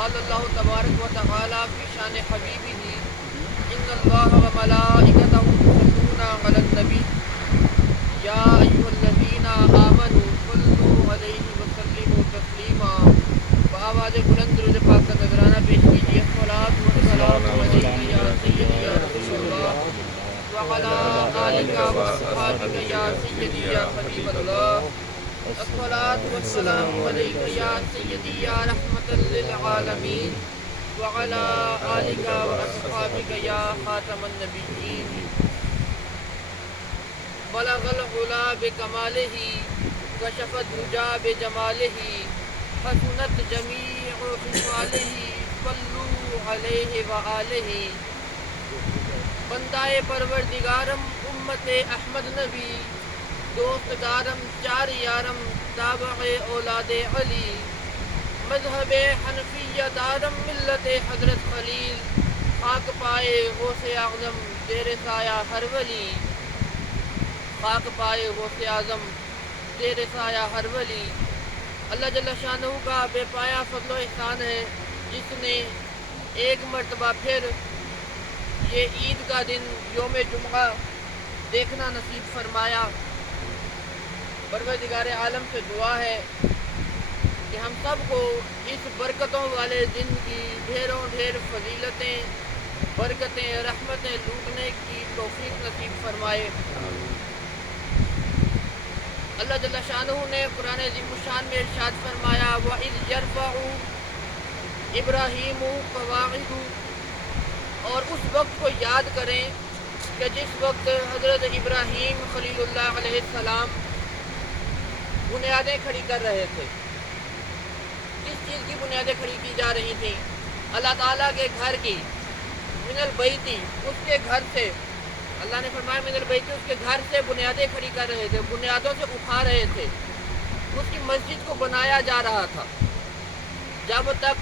قال اللہ تبارک و تعالی فی شان حبیبہ ان اللہ و ملائکتہ یصلون علی النبی یا ایھا الذین آمنوا صلوا علیہ وسلموا تسلیما۔ بآواز بلند درود پاک کا نذرانہ پیش کیجیے۔ الصلاۃ والسلام علیک یا سیدی یا رسول اللہ وعلی آلک واصحابک یا سیدی یا حبیب اللہ۔ الصلاۃ والسلام علیک یا سیدی یا رحمۃ للعالمین وعلی آلک واصحابک یا خاتم النبیین۔ بلغ العلا بکمالہ کشف الدجی بجمالہ حسنت جمیع خصالہ صلوا علیہ وآلہ۔ بندہ پروردگارم امت احمد نبی دوست دارم چار یارم تابع اولاد علی مذہب حنفیہ دارم ملت حضرت خلیل خاک پائے غوث اعظم تیرے سایہ ہر ولی خاک پائے غوث اعظم تیرے سایہ ہر ولی۔ اللہ جل شانہ کا بے پایا فضل و احسان ہے جس نے ایک مرتبہ پھر یہ عید کا دن یوم جمعہ دیکھنا نصیب فرمایا۔ پروردگار عالم سے دعا ہے کہ ہم سب کو اس برکتوں والے دن کی ڈھیروں ڈھیر فضیلتیں برکتیں رحمتیں لوٹنے کی توفیق نصیب فرمائے۔ اللہ جل شانہ نے قرآن عظیم الشان میں ارشاد فرمایا وَإِذْ يَرْفَعُ إِبْرَاهِيمُ قَوَاعِدُ، اور اس وقت کو یاد کریں کہ جس وقت حضرت ابراہیم خلیل اللہ علیہ السلام بنیادیں کھڑی کر رہے تھے۔ کس چیز کی بنیادیں کھڑی کی جا رہی تھیں؟ اللہ تعالیٰ کے گھر کی، من البیتی، اس کے گھر سے، اللہ نے فرمایا من البیتی، اس کے گھر سے بنیادیں کھڑی کر رہے تھے، بنیادوں سے اٹھا رہے تھے، اس کی مسجد کو بنایا جا رہا تھا۔ جب تک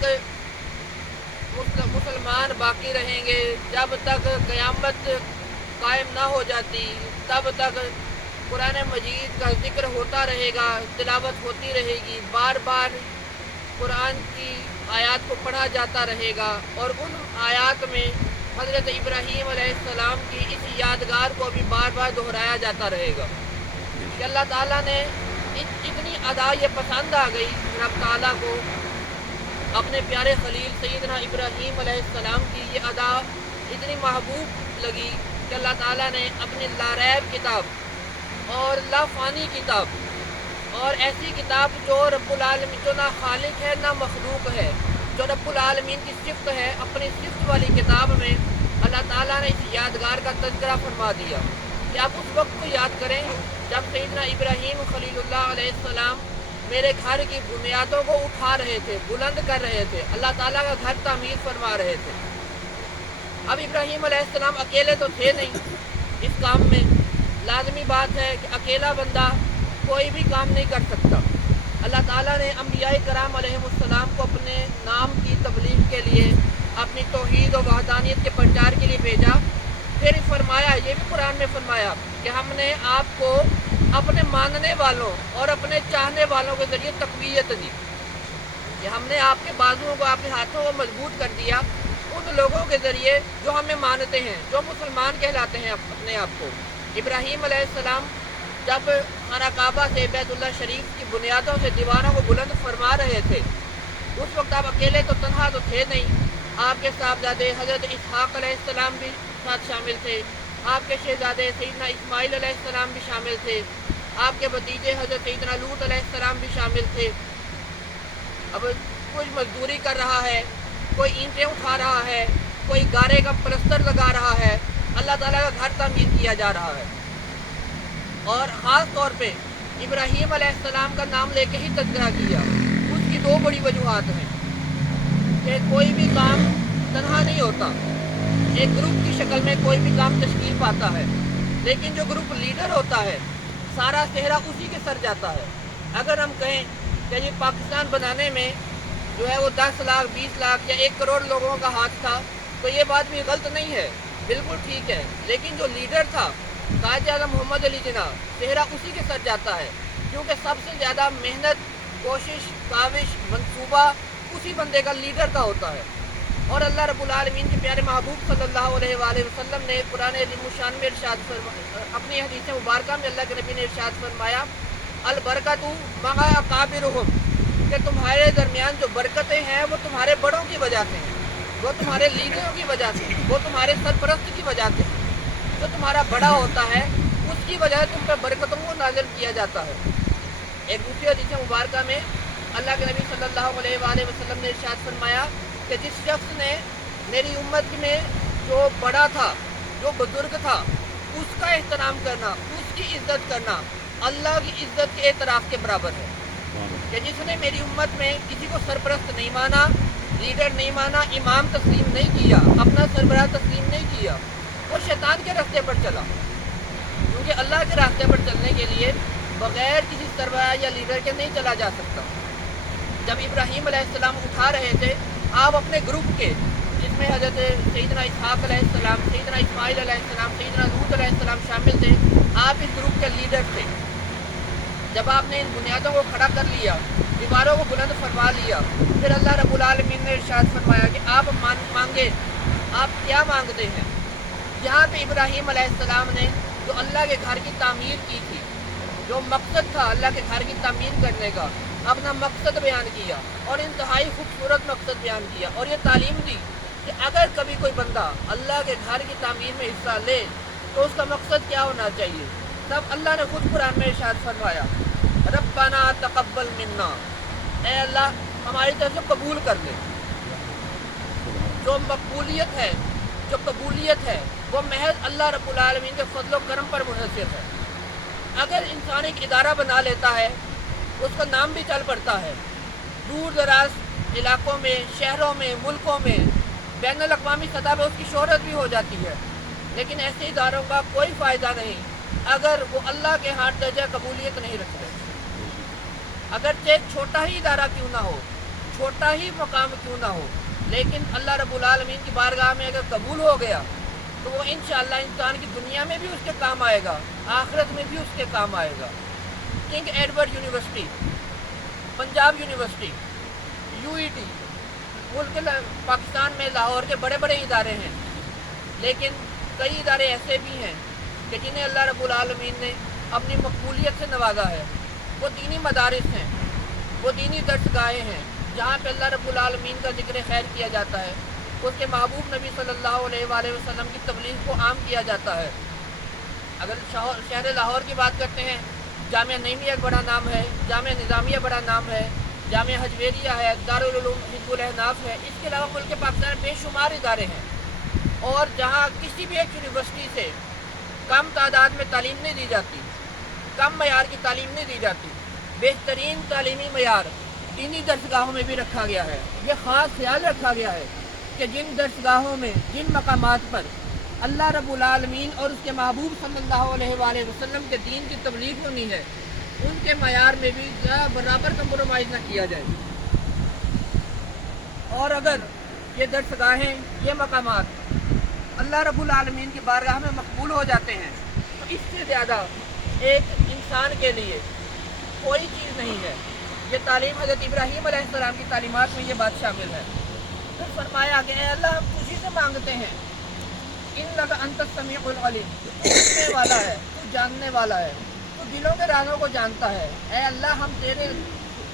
مسلمان باقی رہیں گے، جب تک قیامت قائم نہ ہو جاتی، تب تک قرآن مجید کا ذکر ہوتا رہے گا، تلاوت ہوتی رہے گی، بار بار قرآن کی آیات کو پڑھا جاتا رہے گا، اور ان آیات میں حضرت ابراہیم علیہ السلام کی اس یادگار کو بھی بار بار دہرایا جاتا رہے گا کہ اللہ تعالیٰ نے اتنی ادا یہ پسند آ گئی رب تعالیٰ کو، اپنے پیارے خلیل سیدنا ابراہیم علیہ السلام کی یہ ادا اتنی محبوب لگی کہ اللہ تعالیٰ نے اپنی لاریب کتاب اور لا فانی کتاب اور ایسی کتاب جو رب العالمین، جو نہ خالق ہے نہ مخلوق ہے، جو رب العالمین کی صفت ہے، اپنی صفت والی کتاب میں اللہ تعالیٰ نے اس یادگار کا تذکرہ فرما دیا کہ آپ اس وقت کو یاد کریں جب سیدنا ابراہیم خلیل اللہ علیہ السلام میرے گھر کی بنیادوں کو اٹھا رہے تھے، بلند کر رہے تھے، اللہ تعالیٰ کا گھر تعمیر فرما رہے تھے۔ اب ابراہیم علیہ السلام اکیلے تو تھے نہیں اس کام میں، لازمی بات ہے کہ اکیلا بندہ کوئی بھی کام نہیں کر سکتا۔ اللہ تعالیٰ نے انبیاء کرام علیہ السلام کو اپنے نام کی تبلیغ کے لیے، اپنی توحید و وحدانیت کے پرچار کے لیے بھیجا۔ پھر فرمایا، یہ بھی قرآن میں فرمایا کہ ہم نے آپ کو اپنے ماننے والوں اور اپنے چاہنے والوں کے ذریعے تقویت دی، کہ ہم نے آپ کے بازوؤں کو، آپ کے ہاتھوں کو مضبوط کر دیا ان لوگوں کے ذریعے جو ہمیں مانتے ہیں، جو مسلمان کہلاتے ہیں اپنے آپ کو۔ ابراہیم علیہ السلام جب خانہ کعبہ سے، بیت اللہ شریف کی بنیادوں سے دیواروں کو بلند فرما رہے تھے، اس وقت آپ اکیلے تو تنہا تو تھے نہیں، آپ کے صاحبزادے حضرت اسحاق علیہ السلام بھی ساتھ شامل تھے، آپ کے شہزادے سیدنا اسماعیل علیہ السلام بھی شامل تھے، آپ کے بھتیجے حضرت سیدنا لوط علیہ السلام بھی شامل تھے۔ اب کوئی مزدوری کر رہا ہے، کوئی اینٹیں اٹھا رہا ہے، کوئی گارے کا پلستر لگا رہا ہے، اللہ تعالیٰ کا گھر تعمیر کیا جا رہا ہے۔ اور خاص طور پہ ابراہیم علیہ السلام کا نام لے کے ہی تذکرہ کیا۔ اس کی دو بڑی وجوہات ہیں کہ کوئی بھی کام تنہا نہیں ہوتا، ایک گروپ کی شکل میں کوئی بھی کام تشکیل پاتا ہے، لیکن جو گروپ لیڈر ہوتا ہے سارا صحرا اسی کے سر جاتا ہے۔ اگر ہم کہیں کہ یہ پاکستان بنانے میں جو ہے وہ 10 لاکھ 20 لاکھ یا 1 کروڑ لوگوں کا ہاتھ تھا تو یہ بات بھی غلط نہیں ہے، بالکل ٹھیک ہے، لیکن جو لیڈر تھا قائد اعظم محمد علی جناح، صحرا اسی کے سر جاتا ہے، کیونکہ سب سے زیادہ محنت، کوشش، کاوش، منصوبہ اسی بندے کا لیڈر کا ہوتا ہے. اور اللہ رب العالمین کے پیارے محبوب صلی اللہ علیہ وآلہ وسلم نے قرآن عظیم الشان میں ارشاد اپنی حدیث مبارکہ میں اللہ کے نبی نے ارشاد فرمایا البرکۃ مع اکابرہم، کہ تمہارے درمیان جو برکتیں ہیں وہ تمہارے بڑوں کی وجہ سے ہیں، وہ تمہارے لیڈروں کی وجہ سے، وہ تمہارے سرپرست کی وجہ سے. جو تمہارا بڑا ہوتا ہے اس کی وجہ سے تم پر برکتوں کو نازل کیا جاتا ہے. ایک دوسری حدیث مبارکہ میں اللہ کے نبی صلی اللہ علیہ وآلہ وسلم نے ارشاد فرمایا کہ جس شخص نے میری امت میں جو بڑا تھا، جو بزرگ تھا، اس کا احترام کرنا، اس کی عزت کرنا اللہ کی عزت کے اعتراف کے برابر ہے. کہ جس نے میری امت میں کسی کو سرپرست نہیں مانا، لیڈر نہیں مانا، امام تسلیم نہیں کیا، اپنا سربراہ تسلیم نہیں کیا، وہ شیطان کے راستے پر چلا. کیونکہ اللہ کے راستے پر چلنے کے لیے بغیر کسی سربراہ یا لیڈر کے نہیں چلا جا سکتا. جب ابراہیم علیہ السلام اٹھا رہے تھے آپ اپنے گروپ کے، جس میں حضرت سیدنا اسحاق علیہ السلام، سیدنا اسماعیل علیہ السلام، سیدنا لوط علیہ السلام شامل تھے، آپ اس گروپ کے لیڈر تھے. جب آپ نے ان بنیادوں کو کھڑا کر لیا، دیواروں کو بلند فرما لیا، پھر اللہ رب العالمین نے ارشاد فرمایا کہ آپ مانگے، آپ کیا مانگتے ہیں. جہاں پہ ابراہیم علیہ السلام نے جو اللہ کے گھر کی تعمیر کی تھی، جو مقصد تھا اللہ کے گھر کی تعمیر کرنے کا، اپنا مقصد بیان کیا اور انتہائی خوبصورت مقصد بیان کیا، اور یہ تعلیم دی کہ اگر کبھی کوئی بندہ اللہ کے گھر کی تعمیر میں حصہ لے تو اس کا مقصد کیا ہونا چاہیے. تب اللہ نے خود قرآن میں ارشاد فرمایا ربنا تقبل منا، اے اللہ ہماری طرف سے قبول کر لے. جو مقبولیت ہے، جو قبولیت ہے، وہ محض اللہ رب العالمین کے فضل و کرم پر منحصر ہے. اگر انسان ایک ادارہ بنا لیتا ہے، اس کا نام بھی چل پڑتا ہے، دور دراز علاقوں میں، شہروں میں، ملکوں میں، بین الاقوامی سطح پہ اس کی شہرت بھی ہو جاتی ہے، لیکن ایسے اداروں کا کوئی فائدہ نہیں اگر وہ اللہ کے ہاں درجہ قبولیت نہیں رکھتے. اگرچہ چھوٹا ہی ادارہ کیوں نہ ہو، چھوٹا ہی مقام کیوں نہ ہو، لیکن اللہ رب العالمین کی بارگاہ میں اگر قبول ہو گیا تو وہ انشاءاللہ انسان کی دنیا میں بھی اس کے کام آئے گا، آخرت میں بھی اس کے کام آئے گا. King Edward University, Punjab University, UET، ملک پاکستان میں لاہور کے بڑے بڑے ادارے ہیں، لیکن کئی ادارے ایسے بھی ہیں کہ جنہیں اللہ رب العالمین نے اپنی مقبولیت سے نوازا ہے. وہ دینی مدارس ہیں، وہ دینی درسگاہیں ہیں جہاں پہ اللہ رب العالمین کا ذکر خیر کیا جاتا ہے، اس کے محبوب نبی صلی اللہ علیہ وآلہ وسلم کی تبلیغ کو عام کیا جاتا ہے. اگر شہر لاہور کی بات کرتے ہیں، جامعہ نعیمیہ ایک بڑا نام ہے، جامعہ نظامیہ بڑا نام ہے، جامعہ حجویریہ ہے، دارالعلوم حزب الاحناف ہے. اس کے علاوہ ملک پاکستان میں بے شمار ادارے ہیں، اور جہاں کسی بھی ایک یونیورسٹی سے کم تعداد میں تعلیم نہیں دی جاتی، کم معیار کی تعلیم نہیں دی جاتی، بہترین تعلیمی معیار دینی درسگاہوں میں بھی رکھا گیا ہے. یہ خاص خیال رکھا گیا ہے کہ جن درسگاہوں میں، جن مقامات پر اللہ رب العالمین اور اس کے محبوب صلی اللہ علیہ وآلہ وسلم کے دین کی تبلیغ ہونی ہے، ان کے معیار میں بھی برابر کمپرومائز نہ کیا جائے. اور اگر یہ درسگاہیں، یہ مقامات اللہ رب العالمین کی بارگاہ میں مقبول ہو جاتے ہیں تو اس سے زیادہ ایک انسان کے لیے کوئی چیز نہیں ہے. یہ تعلیم حضرت ابراہیم علیہ السلام کی تعلیمات میں یہ بات شامل ہے. پھر فرمایا کہ اے اللہ ہم تجھی سے مانگتے ہیں، انک انت السمیع العلیم، تو سننے والا ہے، تو جاننے والا ہے، تو دلوں کے رازوں کو جانتا ہے. اے اللہ ہم تیرے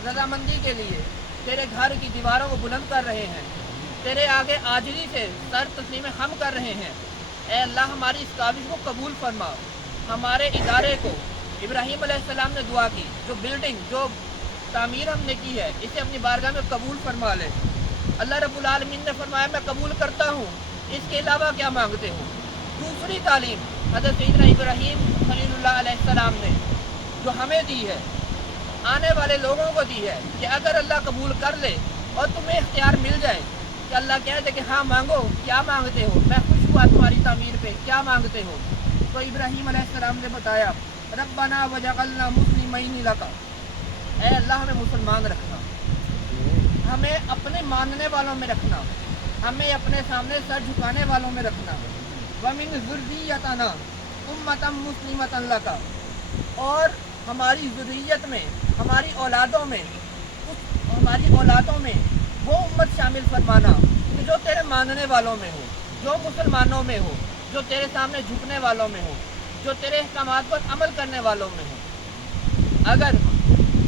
رضامندی کے لیے تیرے گھر کی دیواروں کو بلند کر رہے ہیں، تیرے آگے عاجزی سے سر تسلیم ہم کر رہے ہیں. اے اللہ ہماری اس کاوش کو قبول فرما. ہمارے ادارے کو، ابراہیم علیہ السلام نے دعا کی، جو بلڈنگ، جو تعمیر ہم نے کی ہے، اسے اپنی بارگاہ میں قبول فرما لے. اللہ رب العالمین نے فرمایا میں قبول کرتا ہوں، اس کے علاوہ کیا مانگتے ہو. دوسری تعلیم حضرت سیدنا ابراہیم خلیل اللہ علیہ السلام نے جو ہمیں دی ہے، آنے والے لوگوں کو دی ہے، کہ اگر اللہ قبول کر لے اور تمہیں اختیار مل جائے کہ اللہ کہہ دے کہ ہاں مانگو، کیا مانگتے ہو، میں خوش ہوا تمہاری تعمیر پہ، کیا مانگتے ہو. تو ابراہیم علیہ السلام نے بتایا ربنا وجعلنا مسلمین لک، اے اللہ ہمیں مسلمان رکھنا، ہمیں اپنے ماننے والوں میں رکھنا، ہمیں اپنے سامنے سر جھکانے والوں میں رکھنا. ومن ذریتنا امۃ مسلمۃ لک، اور ہماری ذریت میں، ہماری اولادوں میں وہ امت شامل فرمانا کہ جو تیرے ماننے والوں میں ہو، جو مسلمانوں میں ہو، جو تیرے سامنے جھکنے والوں میں ہو، جو تیرے احکامات پر عمل کرنے والوں میں ہو۔ اگر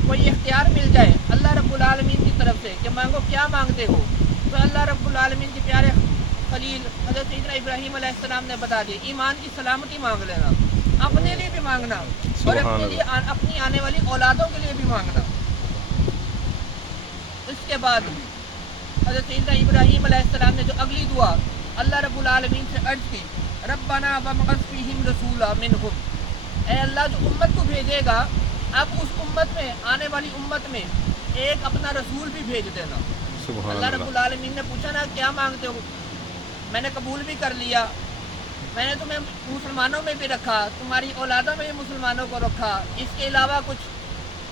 کوئی اختیار مل جائے اللہ رب العالمین کی طرف سے کہ مانگو کیا مانگتے ہو، تو اللہ رب العالمین کے پیارے خلیل حضرت سیدنا ابراہیم علیہ السلام نے بتا دیا ایمان کی سلامتی مانگ لینا، اپنے لیے بھی مانگنا اور اپنے لیے اپنی آنے والی اولادوں کے لیے بھی مانگنا۔ اس کے بعد حضرت سیدنا ابراہیم علیہ السلام نے جو اگلی دعا اللہ رب العالمین سے عرض کی، ربنا وابعث فیہم رسولا منہم، اے اللہ جو امت کو بھیجے گا اب اس امت میں، آنے والی امت میں ایک اپنا رسول بھی بھیج دینا۔ اللہ رب العالمین نے پوچھا نا کیا مانگتے ہو، میں نے قبول بھی کر لیا، میں نے تمہیں مسلمانوں میں بھی رکھا، تمہاری اولادوں میں بھی مسلمانوں کو رکھا، اس کے علاوہ کچھ؟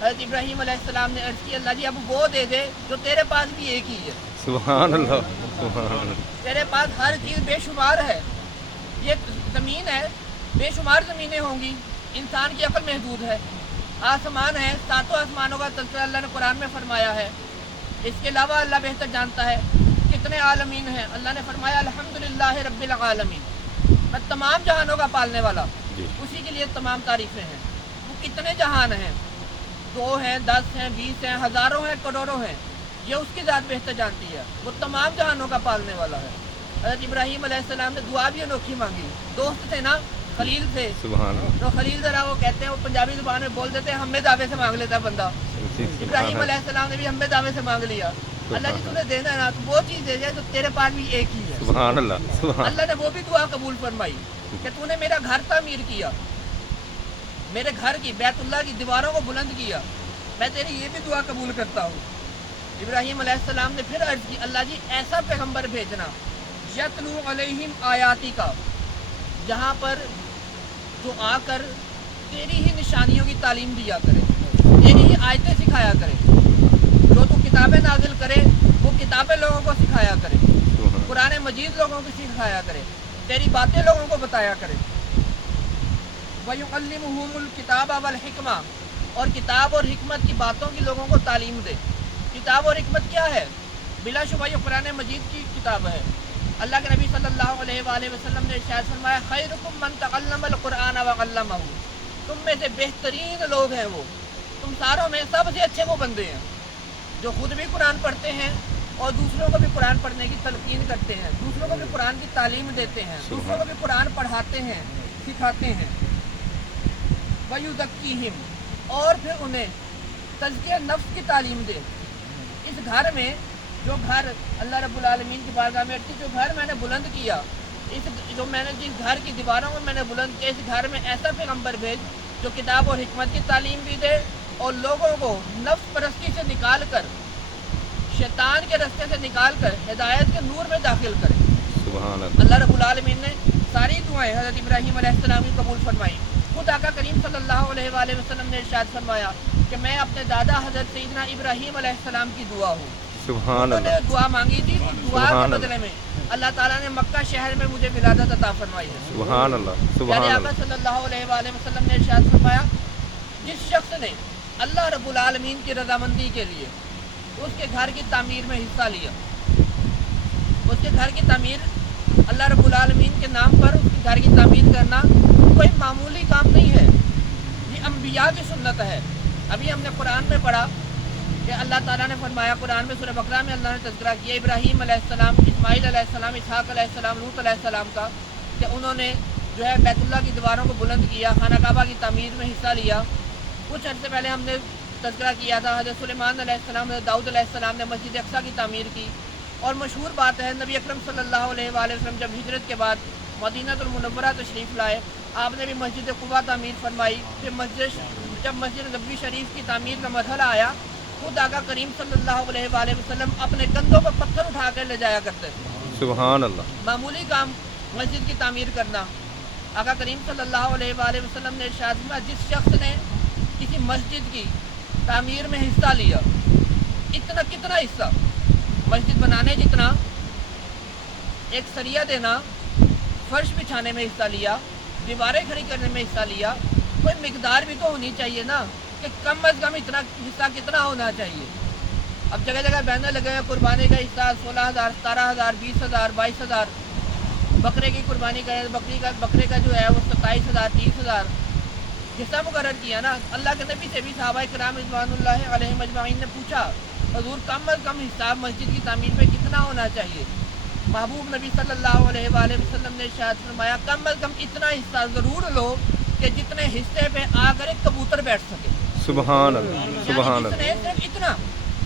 حضرت ابراہیم علیہ السلام نے عرض کی اللہ جی اب وہ دے دے جو تیرے پاس بھی ایک ہی ہے۔ سبحان اللہ، سبحان اللہ، تیرے پاس ہر چیز بے شمار ہے، یہ زمین ہے بے شمار زمینیں ہوں گی، انسان کی عقل محدود ہے، آسمان ہے، ساتوں آسمانوں کا تذکرہ اللہ نے قرآن میں فرمایا ہے، اس کے علاوہ اللہ بہتر جانتا ہے کتنے عالمین ہیں۔ اللہ نے فرمایا الحمدللہ رب العالمین، میں تمام جہانوں کا پالنے والا، اسی کے لیے تمام تعریفیں ہیں۔ وہ کتنے جہان ہیں، 2 ہیں، 10 ہیں، 20 ہیں، ہزاروں ہیں، کروڑوں ہیں، یہ اس کی ذات بہتر جانتی ہے، وہ تمام جہانوں کا پالنے والا ہے۔ حضرت ابراہیم علیہ السلام نے دعا بھی انوکھی مانگی، دوست تھے نا خلیل تھے، سبحان اللہ، تو خلیل ذرا وہ کہتے ہیں وہ پنجابی زبان میں بول دیتے ہیں ہمیں دعوے سے مانگ لیتا بندہ، ابراہیم علیہ السلام نے بھی ہمیں دعوے سے مانگ لیا، اللہ جی تمہیں دینا ہے نا تو وہ چیز دے جائے جو تیرے پاس بھی ایک ہی ہے۔ سبحان اللہ، سبحان اللہ نے وہ بھی دعا قبول فرمائی کہ تو نے میرا گھر تعمیر کیا، میرے گھر کی بیت اللہ کی دیواروں کو بلند کیا، میں تیری یہ بھی دعا قبول کرتا ہوں۔ ابراہیم علیہ السلام نے پھر عرض کی اللہ جی ایسا پیغمبر بھیجنا یتلو علیہم آیاتی کا، جہاں پر جو آ کر تیری ہی نشانیوں کی تعلیم دیا کرے، تیری ہی آیتیں سکھایا کرے، جو تو کتابیں نازل کرے وہ کتابیں لوگوں کو سکھایا کرے، قرآن مجید لوگوں کو سکھایا کرے، تیری باتیں لوگوں کو بتایا کرے۔ وَيُعَلِّمُهُمُ الْكِتَابَ وَالْحِكْمَةَ، اور کتاب اور حکمت کی باتوں کی لوگوں کو تعلیم دے۔ کتاب اور حکمت کیا ہے؟ بلا شبہ یہ قرآن مجید کی کتاب ہے۔ اللہ کے نبی صلی اللہ علیہ وآلہ وسلم نے ارشاد فرمایا خیرکم من تعلم القرآن وعلمہ، تم میں سے بہترین لوگ ہیں وہ، تم ساروں میں سب سے اچھے وہ بندے ہیں جو خود بھی قرآن پڑھتے ہیں اور دوسروں کو بھی قرآن پڑھنے کی تلقین کرتے ہیں، دوسروں کو بھی قرآن کی تعلیم دیتے ہیں، دوسروں کو بھی قرآن پڑھاتے ہیں، سکھاتے ہیں۔ وَيُزَكِّيهِمْ، اور پھر انہیں تزکیہ نفس کی تعلیم دے۔ اس گھر میں جو گھر اللہ رب العالمین کی بارگاہ میں جو گھر میں نے بلند کیا، اس جو میں نے جس گھر کی دیواروں کو میں نے بلند کیا، اس گھر میں ایسا پیغمبر بھیج جو کتاب اور حکمت کی تعلیم بھی دے اور لوگوں کو نفس پرستی سے نکال کر، شیطان کے رستے سے نکال کر ہدایت کے نور میں داخل کرے۔ سبحان اللہ، اللہ رب العالمین نے ساری دعائیں حضرت ابراہیم علیہ السلام کی قبول فرمائی۔ خود آقا کریم صلی اللہ علیہ وآلہ وسلم نے ارشاد فرمایا کہ میں اپنے دادا حضرت سیدنا ابراہیم علیہ السلام کی دعا ہوں۔ سبحان انہوں نے اللہ، دعا مانگی تھی، اس دعا کے بدلے میں اللہ تعالیٰ نے مکہ شہر میں مجھے ولادت عطا فرمائی ہے۔ سبحان اللہ، یعنی سبحان آقا اللہ، صلی اللہ علیہ وآلہ وسلم نے ارشاد فرمایا جس شخص نے اللہ رب العالمین کی رضامندی کے لیے اس کے گھر کی تعمیر میں حصہ لیا، اس کے گھر کی تعمیر اللہ رب العالمین کے نام پر اس کے گھر کی تعمیر کرنا کوئی معمولی کام نہیں ہے، یہ انبیاء کی سنت ہے۔ ابھی ہم نے قرآن میں پڑھا کہ اللہ تعالیٰ نے فرمایا قرآن میں سورہ بقرہ میں اللہ نے تذکرہ کیا ابراہیم علیہ السلام، اسماعیل علیہ السلام، اسحاق علیہ السلام، لوط علیہ السلام کا، کہ انہوں نے جو ہے بیت اللہ کی دیواروں کو بلند کیا، خانہ کعبہ کی تعمیر میں حصہ لیا۔ کچھ عرصے پہلے ہم نے تذکرہ کیا تھا حضرت سلیمان علیہ السلام، حضرت داؤد علیہ السلام نے مسجد اقصیٰ کی تعمیر کی، اور مشہور بات ہے نبی اکرم صلی اللہ علیہ وآلہ وسلم جب ہجرت کے بعد مدینہ المنورہ تشریف لائے، آپ نے بھی مسجد قباء تعمیر فرمائی۔ پھر جب مسجد نبوی شریف کی تعمیر کا مرحلہ آیا، خود آقا کریم صلی اللہ علیہ وآلہ وسلم اپنے کندھوں پر پتھر اٹھا کر لے جایا کرتے تھے۔ سبحان اللہ، معمولی کام مسجد کی تعمیر کرنا۔ آقا کریم صلی اللہ علیہ وآلہ وسلم نے ارشاد فرمایا جس شخص نے کسی مسجد کی تعمیر میں حصہ لیا، اتنا کتنا حصہ، مسجد بنانے جتنا، ایک سریہ دینا، فرش بچھانے میں حصہ لیا، دیواریں کھڑی کرنے میں حصہ لیا، کوئی مقدار بھی تو ہونی چاہیے نا کہ کم از کم اتنا حصہ کتنا ہونا چاہیے۔ اب جگہ جگہ بینر لگے ہوئے قربانی کا حصہ 16,000 17,000 20,000 22,000. بکرے کی قربانی کریں بکرے کا جو ہے وہ 27,000 30,000 حصہ مقرر کیا نا. اللہ کے نبی سے بھی صحابہ کرام رضوان اللہ علیہم اجمعین نے پوچھا حضور کم از کم حصہ مسجد کی تعمیر میں کتنا ہونا چاہیے؟ محبوب نبی صلی اللہ علیہ وآلہ وسلم نے ارشاد فرمایا کم از کم اتنا حصہ ضرور لو کہ جتنے حصے پہ آ کر ایک کبوتر بیٹھ سکے. سبحان اللہ سبحان یعنی اللہ. صرف اتنا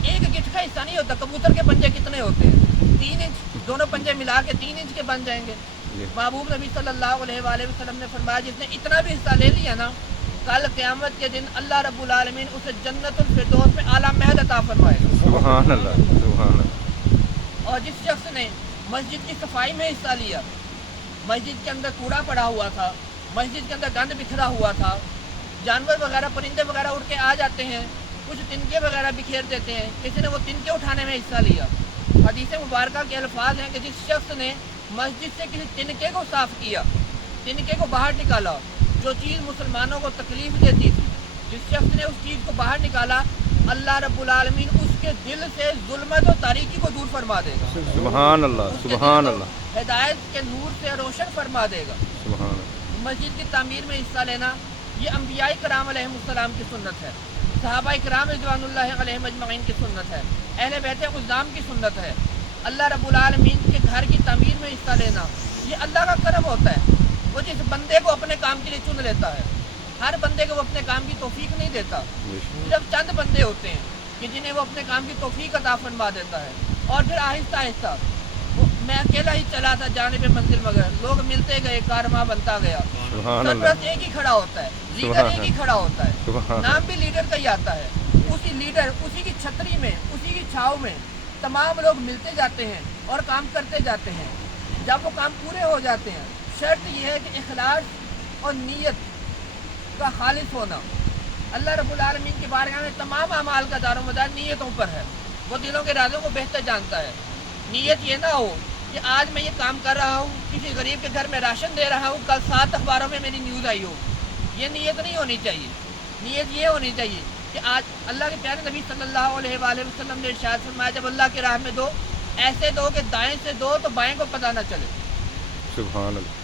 ایک گٹھ کا حصہ نہیں ہوتا. کبوتر کے پنجے کتنے ہوتے ہیں؟ 3 انچ. دونوں پنجے ملا کے 3 انچ کے بن جائیں گے. محبوب نبی صلی اللہ علیہ وآلہ وسلم نے فرمایا جس نے اتنا بھی حصہ لے لیا نا کل قیامت کے دن اللہ رب العالمین اسے جنت الفردوس میں اعلیٰ مہد عطا فرمائے گا. سبحان اللہ سبحان اللہ. اور جس شخص نے مسجد کی صفائی میں حصہ لیا، مسجد کے اندر کوڑا پڑا ہوا تھا، مسجد کے اندر گند بکھرا ہوا تھا، جانور وغیرہ پرندے وغیرہ اڑ کے آ جاتے ہیں، کچھ تنکے وغیرہ بکھیر دیتے ہیں، کسی نے وہ تنکے اٹھانے میں حصہ لیا. حدیث مبارکہ کے الفاظ ہیں کہ جس شخص نے مسجد سے کسی تنکے کو صاف کیا، تنکے کو باہر نکالا، جو چیز مسلمانوں کو تکلیف دیتی تھی، جس شخص نے اس چیز کو باہر نکالا، اللہ رب العالمین اس کے دل سے ظلمت و تاریکی کو دور فرما دے گا. سبحان اللہ سبحان اللہ. ہدایت کے نور سے روشن فرما دے گا. سبحان اللہ. مسجد کی تعمیر میں حصہ لینا یہ انبیاء کرام علیہ السلام کی سنت ہے، صحابہ کرام رضوان اللہ علیہم اجمعین کی سنت ہے، اہل بیت عظام کی سنت ہے. اللہ رب العالمین کے گھر کی تعمیر میں حصہ لینا یہ اللہ کا کرم ہوتا ہے. وہ جس بندے کو اپنے کام کے لیے چن لیتا ہے، ہر بندے کو وہ اپنے کام کی توفیق نہیں دیتا. صرف چند بندے ہوتے ہیں کہ جنہیں وہ اپنے کام کی توفیق عطا فرما دیتا ہے. اور پھر آہستہ آہستہ میں اکیلا ہی چلا تھا جانب منزل مگر لوگ ملتے گئے کارواں بنتا گیا. سرپرست ایک ہی کھڑا ہوتا ہے، لیڈر ایک ہی کھڑا ہوتا ہے، نام بھی لیڈر کا ہی آتا ہے. اسی لیڈر اسی کی چھتری میں اسی کی چھاؤں میں تمام لوگ ملتے جاتے ہیں اور کام کرتے جاتے ہیں. جب وہ کام پورے ہو جاتے ہیں شرط یہ ہے کہ اخلاص اور نیت کا خالص ہونا. اللہ رب العالمین کی بارگاہ میں تمام اعمال کا دار و مدار نیتوں پر ہے. وہ دلوں کے رازوں کو بہتر جانتا ہے. نیت یہ نہ ہو کہ آج میں یہ کام کر رہا ہوں، کسی غریب کے گھر میں راشن دے رہا ہوں، کل 7 اخباروں میں میری نیوز آئی ہو. یہ نیت نہیں ہونی چاہیے. نیت یہ ہونی چاہیے کہ آج اللہ کے پیارے نبی صلی اللہ علیہ وآلہ وسلم نے ارشاد فرمایا جب اللہ کی راہ میں دو ایسے دو کہ دائیں سے دو تو بائیں کو پتہ نہ چلے. سبحان اللہ.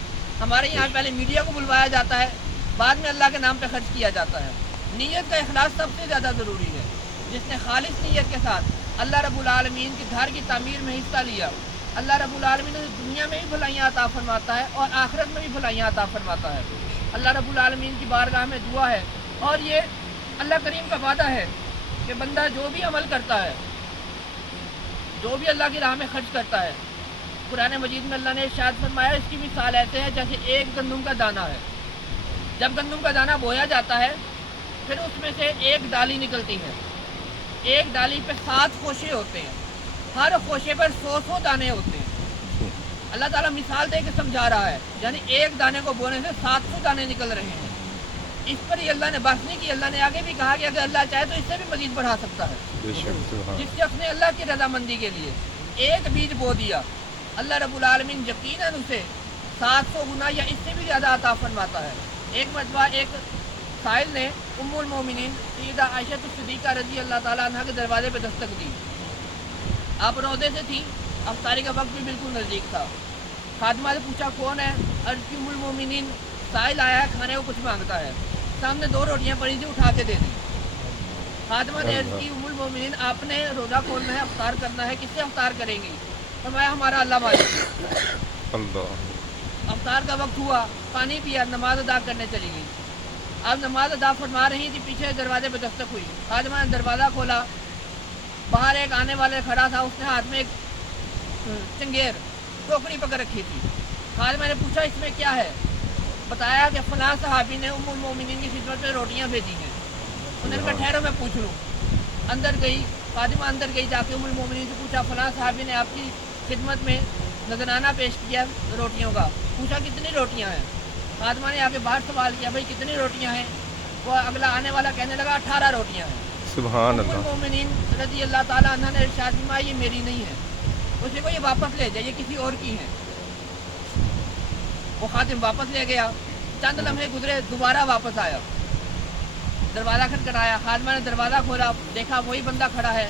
ہمارے یہاں پہلے میڈیا کو بلوایا جاتا ہے، بعد میں اللہ کے نام پہ خرچ کیا جاتا ہے. نیت کا اخلاص سب سے زیادہ ضروری ہے. جس نے خالص نیت کے ساتھ اللہ رب العالمین کے گھر کی تعمیر میں حصہ لیا، اللہ رب العالمین نے دنیا میں بھی بھلائیاں عطا فرماتا ہے اور آخرت میں بھی بھلائیاں عطا فرماتا ہے. اللہ رب العالمین کی بارگاہ میں دعا ہے اور یہ اللہ کریم کا وعدہ ہے کہ بندہ جو بھی عمل کرتا ہے، جو بھی اللہ کی راہ میں خرچ کرتا ہے، قرآن مجید میں اللہ نے ارشاد فرمایا اس کی مثال ایسے ہے جیسے ایک گندم کا دانہ ہے. جب گندم کا دانہ بویا جاتا ہے پھر اس میں سے ایک ڈالی نکلتی ہے. ایک ڈالی پہ 7 خوشے ہوتے ہیں، ہر خوشے پر 100 دانے ہوتے ہیں. اللہ تعالیٰ مثال دے کے سمجھا رہا ہے، یعنی ایک دانے کو بونے سے 700 دانے نکل رہے ہیں. اس پر ہی اللہ نے بس نہیں کی، اللہ نے آگے بھی کہا کہ اگر اللہ چاہے تو اس سے بھی مزید بڑھا سکتا ہے. جس شخص نے اللہ کی رضامندی کے لیے ایک بیج بو دیا، اللہ رب العالمین یقیناً اسے 700 گنا یا اس سے بھی زیادہ عطا فرماتا ہے. ایک مرتبہ ایک سائل نے ام المومنین سیدہ عائشہ صدیقہ رضی اللہ تعالیٰ عنہ کے دروازے پہ دستک دی. آپ روزے سے تھی، افطاری کا وقت بھی بالکل نزدیک تھا. خادمہ سے پوچھا کون ہے؟ عرض کی ام المومنین سائل آیا ہے، کھانے کو کچھ مانگتا ہے. سامنے 2 روٹیاں پڑی تھی، اٹھا کے دے دی. خادمہ نے عرض کی ام المومنین آپ نے روزہ کھولنا ہے، افطار کرنا ہے، کس سے افطار کریں گی؟ فرمایا ہمارا اللہ مالک. افطار کا وقت ہوا، پانی پیا، نماز ادا کرنے چلی گئی. اب نماز ادا فرما رہی تھی، پیچھے دروازے پہ دستک ہوئی. خادمہ نے دروازہ کھولا، باہر ایک آنے والے کھڑا تھا، اس نے ہاتھ میں ایک چنگیر ٹوکری پکڑ رکھی تھی. خادمہ نے پوچھا اس میں کیا ہے؟ بتایا کہ فلاں صحابی نے ام المومنین کی خدمت میں روٹیاں بھیجی ہیں. انہوں نے کہا ٹھہرو میں پوچھ لوں. اندر گئی خادمہ، اندر گئی، جا کے ام المومنین سے پوچھا فلاں صحابی نے آپ کی خدمت میں نذرانہ پیش کیا روٹیوں کا. پوچھا کتنی روٹیاں ہیں؟ خادمہ نے آ کے باہر سوال کیا بھائی کتنی روٹیاں ہیں؟ وہ اگلا آنے والا کہنے لگا 18 روٹیاں ہیں. سبحان اللہ. ام المومنین رضی اللہ تعالیٰ عنہ نے ارشاد فرمایا یہ میری نہیں ہے، اسے کو یہ واپس لے جائے، یہ کسی اور کی ہیں. وہ خادم واپس لے گیا. چند لمحے گزرے، دوبارہ واپس آیا، دروازہ کھٹکھٹایا. خادمہ نے دروازہ کھولا، دیکھا وہی بندہ کھڑا ہے.